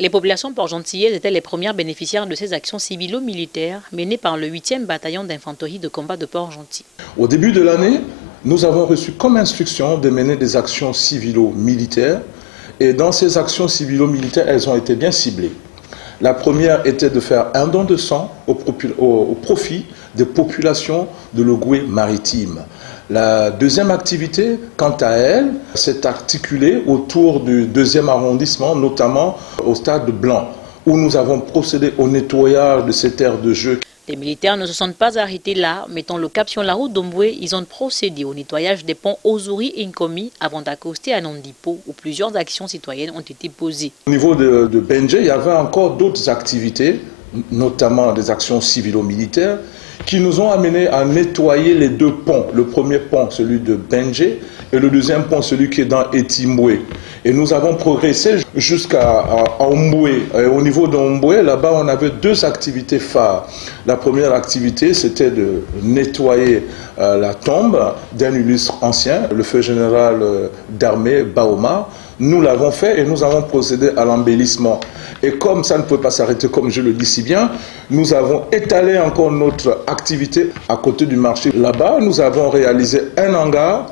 Les populations port-gentillaises étaient les premières bénéficiaires de ces actions civilo-militaires menées par le 8e bataillon d'infanterie de combat de Port-Gentil. Au début de l'année, nous avons reçu comme instruction de mener des actions civilo-militaires. Et dans ces actions civilo-militaires, elles ont été bien ciblées. La première était de faire un don de sang au profit des populations de l'Ogooué maritime. La deuxième activité, quant à elle, s'est articulée autour du 2e arrondissement, notamment au stade Blanc, où nous avons procédé au nettoyage de ces terres de jeu. Les militaires ne se sont pas arrêtés là. Mettant le cap sur la route d'Omboué, ils ont procédé au nettoyage des ponts Ozuri et Nkomi avant d'accoster à Nandipo, où plusieurs actions citoyennes ont été posées. Au niveau de Benje, il y avait encore d'autres activités, notamment des actions civilo-militaires, qui nous ont amenés à nettoyer les deux ponts. Le premier pont, celui de Benje, et le deuxième pont, celui qui est dans Etimboué. Et nous avons progressé jusqu'à Omboué. Et au niveau d'Omboué, là-bas, on avait deux activités phares. La première activité, c'était de nettoyer la tombe d'un illustre ancien, le feu général d'armée Baoma. Nous l'avons fait et nous avons procédé à l'embellissement. Et comme ça ne peut pas s'arrêter, comme je le dis si bien, nous avons étalé encore notre activité à côté du marché. Là-bas, nous avons réalisé un hangar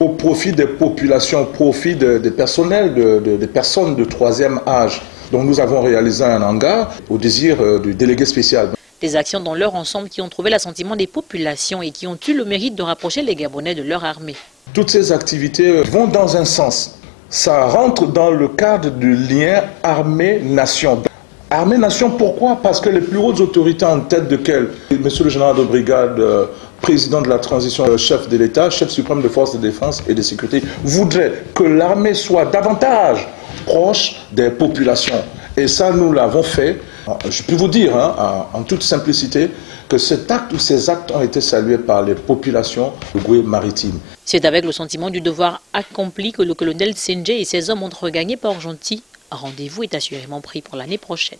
au profit des populations, au profit des personnels, des personnes de 3e âge. Donc nous avons réalisé un hangar au désir du délégué spécial. Des actions dans leur ensemble qui ont trouvé l'assentiment des populations et qui ont eu le mérite de rapprocher les Gabonais de leur armée. Toutes ces activités vont dans un sens. Ça rentre dans le cadre du lien armée-nation. Armée-nation, pourquoi? Parce que les plus hautes autorités en tête de quel? Monsieur le général de brigade, président de la transition, chef de l'État, chef suprême des forces de défense et de sécurité, voudrait que l'armée soit davantage proche des populations. Et ça, nous l'avons fait. Je peux vous dire, en toute simplicité, que cet acte ou ces actes ont été salués par les populations de l'Ogooué maritime. C'est avec le sentiment du devoir accompli que le colonel Senje et ses hommes ont regagné Port-Gentil. Un rendez-vous est assurément pris pour l'année prochaine.